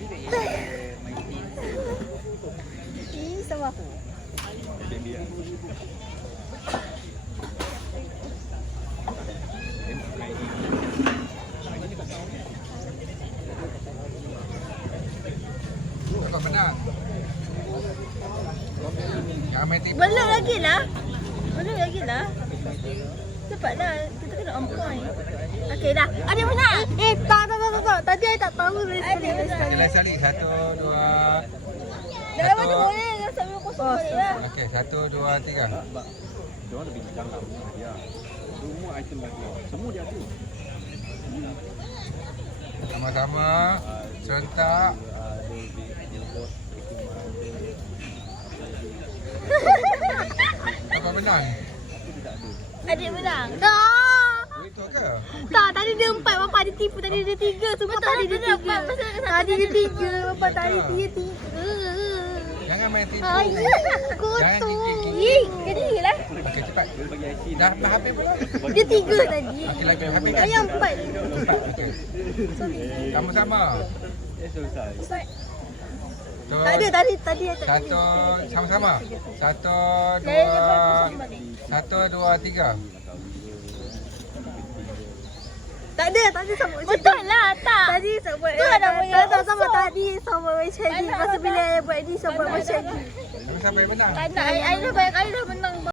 Ih, sama aku. Kau menang. Jangan main tipu. Belum lagi lah. Cepatlah. Kita kena on point. Okey dah. Ada menang. Tak. Tadi I tak tahu Sila sekali. 1, 2. Dalam mana boleh. Dah sambil kosong balik lah. Okey, 1, 2, 3. Diorang lebih dalam dia. Semua item dah keluar. Semua dia ada. Sama-sama. Contak. Apa menang? Adik menang. Tak. Itu ke? Tak, tadi dia 4, bapa ada tipu. Tadi dia 3. Semua tadi dia 3. Tadi dia 3, bapa tadi dia 3. Jangan main tipu. Ay, Jangan kotor. gigit. Gini lah. Okey, cepat. Dia bagi IC. Dah habis belum? Dia 3 tadi. Okey, lagi habis kan? Ayam 4. Cepat. Okey. Sama-sama. Selesai. Terus. Tak ada tadi I tak ada. Satu, sama-sama. 1, 2, 3. Tak ada, tadi sama macam betul lah, tak. Tadi sama tu ada tak sama tadi sama macam ni. Masa bila I buat ni sama macam ni. Siapa yang menang? Tak nak, I dah banyak kali dah menang.